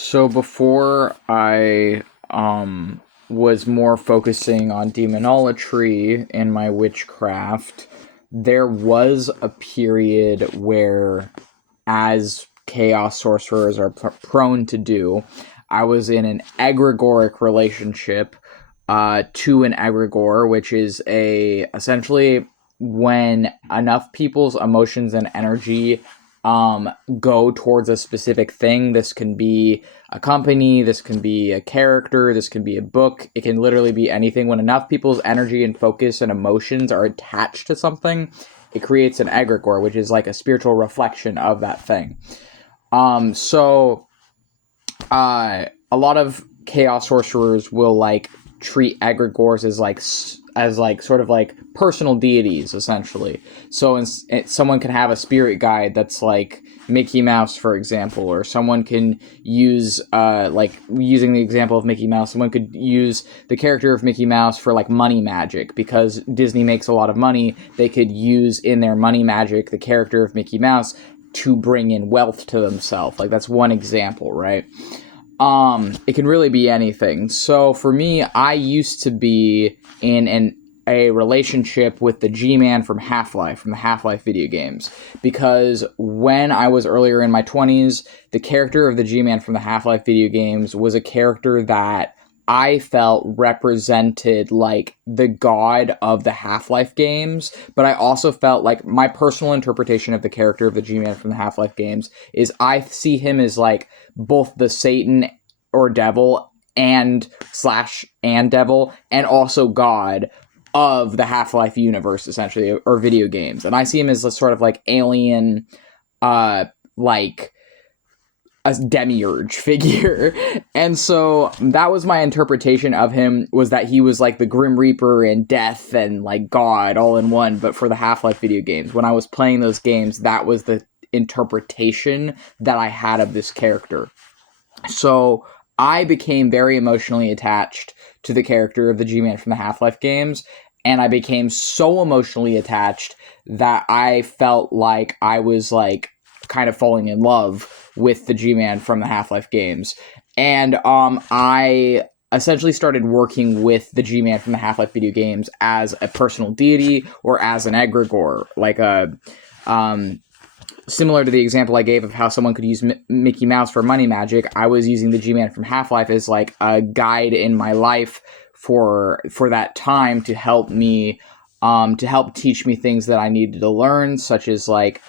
So before I was more focusing on demonolatry in my witchcraft, there was a period where, as chaos sorcerers are prone to do, I was in an egregoric relationship to an egregore, which is a essentially when enough people's emotions and energy go towards a specific thing. This can be a company, this can be a character, this can be a book. It can literally be anything. When enough people's energy and focus and emotions are attached to something, it creates an egregore, which is like a spiritual reflection of that thing. A lot of chaos sorcerers will like treat egregores as like sort of like personal deities, essentially. So someone can have a spirit guide that's like Mickey Mouse, for example, or someone can use like using the example of Mickey Mouse, someone could use the character of Mickey Mouse for like money magic. Because Disney makes a lot of money, they could use in their money magic the character of Mickey Mouse to bring in wealth to themselves. Like, that's one example, right? It can really be anything. So for me, I used to be in a relationship with the G-Man from Half-Life, from the Half-Life video games. Because when I was earlier in my 20s, the character of the G-Man from the Half-Life video games was a character that I felt represented like the god of the Half-Life games, but I also felt like my personal interpretation of the character of the G-Man from the Half-Life games is I see him as like both the Satan or devil and devil and also god of the Half-Life universe, essentially, or video games. And I see him as a sort of like alien, like a demiurge figure. And so that was my interpretation of him, was that he was like the Grim Reaper and death and like God all in one, but for the Half-Life video games. When I was playing those games, that was the interpretation that I had of this character. So I became very emotionally attached to the character of the G-Man from the Half-Life games, and I became so emotionally attached that I felt like I was like kind of falling in love with the G-Man from the Half-Life games. And I essentially started working with the G-Man from the Half-Life video games as a personal deity or as an egregore, like a similar to the example I gave of how someone could use Mickey Mouse for money magic. I was using the G-Man from Half-Life as like a guide in my life for that time to help me, to help teach me things that I needed to learn, such as like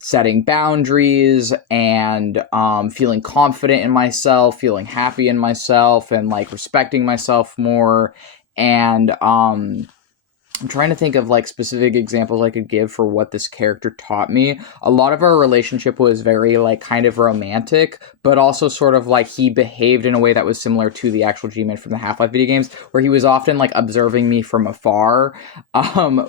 setting boundaries and feeling confident in myself, feeling happy in myself, and like respecting myself more. And I'm trying to think of like specific examples I could give for what this character taught me. A lot of our relationship was very like kind of romantic, but also sort of like he behaved in a way that was similar to the actual G-Man from the Half-Life video games, where he was often like observing me from afar,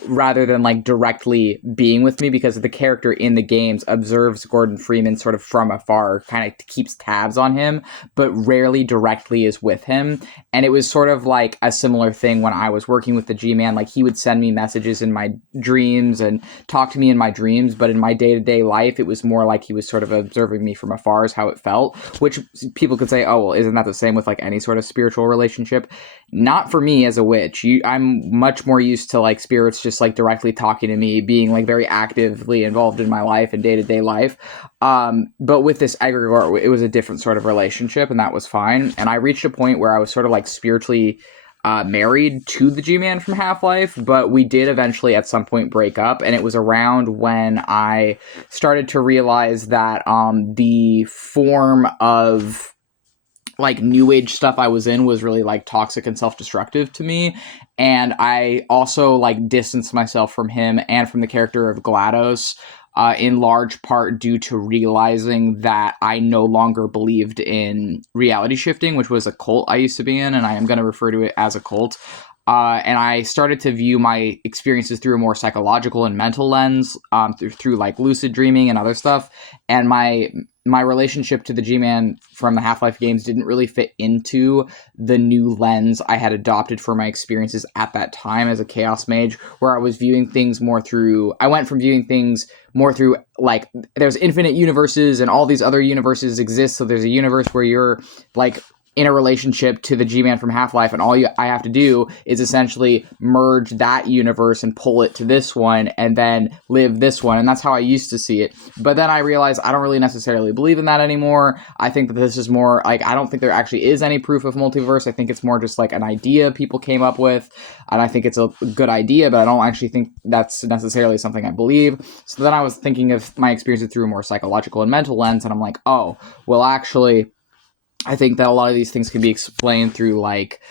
rather than like directly being with me, because the character in the games observes Gordon Freeman sort of from afar, kind of keeps tabs on him, but rarely directly is with him. And it was sort of like a similar thing when I was working with the G-Man. Like, he would send me messages in my dreams and talk to me in my dreams, but in my day-to-day life, it was more like he was sort of observing me from afar is how it felt, which people could say, oh, well, isn't that the same with like any sort of spiritual relationship? Not for me as a witch. I'm much more used to like spirits just like directly talking to me, being like very actively involved in my life and day-to-day life. But with this egregore, it was a different sort of relationship, and that was fine. And I reached a point where I was sort of like spiritually married to the G-Man from Half-Life, but we did eventually at some point break up, and it was around when I started to realize that the form of like new age stuff I was in was really like toxic and self-destructive to me. And I also like distanced myself from him and from the character of GLaDOS, in large part due to realizing that I no longer believed in reality shifting, which was a cult I used to be in, and I am going to refer to it as a cult. And I started to view my experiences through a more psychological and mental lens, through like lucid dreaming and other stuff. And my relationship to the G-Man from the Half-Life games didn't really fit into the new lens I had adopted for my experiences at that time as a Chaos Mage, where I was viewing things more through... I went from viewing things more through like there's infinite universes and all these other universes exist. So there's a universe where you're like in a relationship to the G-Man from Half-Life, and I have to do is essentially merge that universe and pull it to this one and then live this one. And that's how I used to see it. But then I realized I don't really necessarily believe in that anymore. I think that this is more like, I don't think there actually is any proof of multiverse. I think it's more just like an idea people came up with, and I think it's a good idea, but I don't actually think that's necessarily something I believe. So then I was thinking of my experiences through a more psychological and mental lens, and I'm like, oh, well, actually, I think that a lot of these things can be explained through like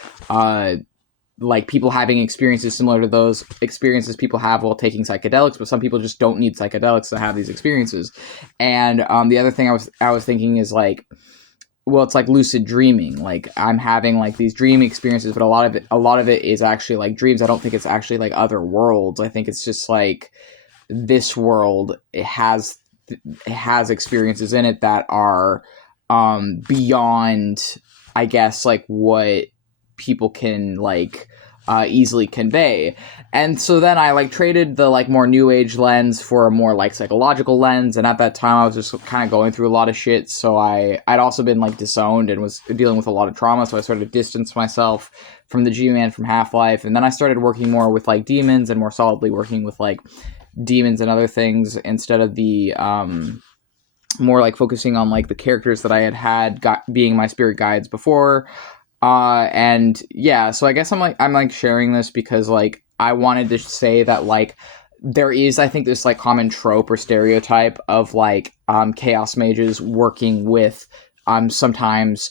people having experiences similar to those experiences people have while taking psychedelics, but some people just don't need psychedelics to have these experiences. And the other thing I was thinking is like, well, it's like lucid dreaming. Like I'm having like these dream experiences, but a lot of it is actually like dreams. I don't think it's actually like other worlds. I think it's just like this world. It has experiences in it that are beyond, I guess, like what people can like easily convey. And so then I like traded the like more new age lens for a more like psychological lens. And at that time I was just kind of going through a lot of shit. So I'd also been like disowned and was dealing with a lot of trauma. So I started to distance myself from the G-Man from Half-Life. And then I started working more with like demons and more solidly working with like demons and other things instead of the more like focusing on like the characters that I had being my spirit guides before. And yeah, so I guess I'm sharing this because like I wanted to say that like there is, I think, this like common trope or stereotype of like chaos mages working with sometimes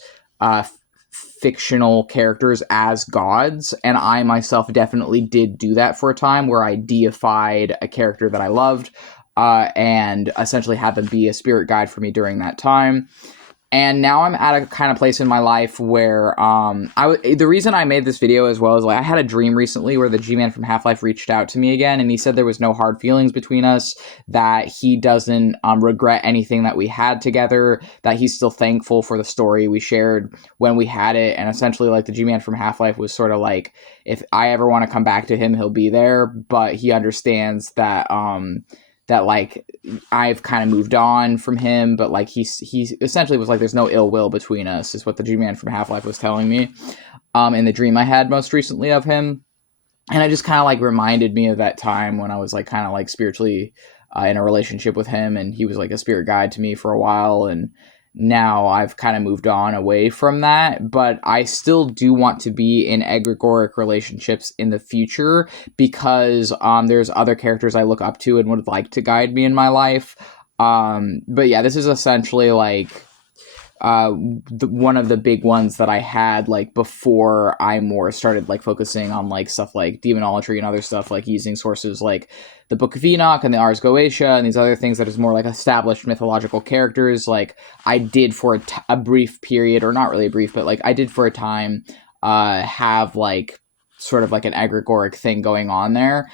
fictional characters as gods, and I myself definitely did do that for a time where I deified a character that I loved. And essentially had them be a spirit guide for me during that time. And now I'm at a kind of place in my life where the reason I made this video as well is like I had a dream recently where the G-Man from Half-Life reached out to me again, and he said there was no hard feelings between us, that he doesn't regret anything that we had together, that he's still thankful for the story we shared when we had it, and essentially like the G-Man from Half-Life was sort of like, if I ever want to come back to him, he'll be there, but he understands that that like I've kind of moved on from him, but like he essentially was like, there's no ill will between us, is what the G-Man from Half-Life was telling me in the dream I had most recently of him. And it just kind of like reminded me of that time when I was like kind of like spiritually in a relationship with him, and he was like a spirit guide to me for a while, and now I've kind of moved on away from that, but I still do want to be in egregoric relationships in the future because there's other characters I look up to and would like to guide me in my life. But yeah, this is essentially like one of the big ones that I had like before I more started like focusing on like stuff like demonolatry and other stuff, like using sources like the Book of Enoch and the Ars Goetia and these other things that is more like established mythological characters. Like I did for a brief period, or not really a brief, but like I did for a time have like sort of like an egregoric thing going on there.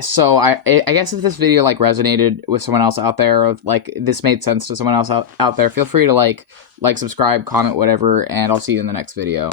So I guess if this video like resonated with someone else out there, or like this made sense to someone else out there, feel free to like subscribe, comment, whatever, and I'll see you in the next video.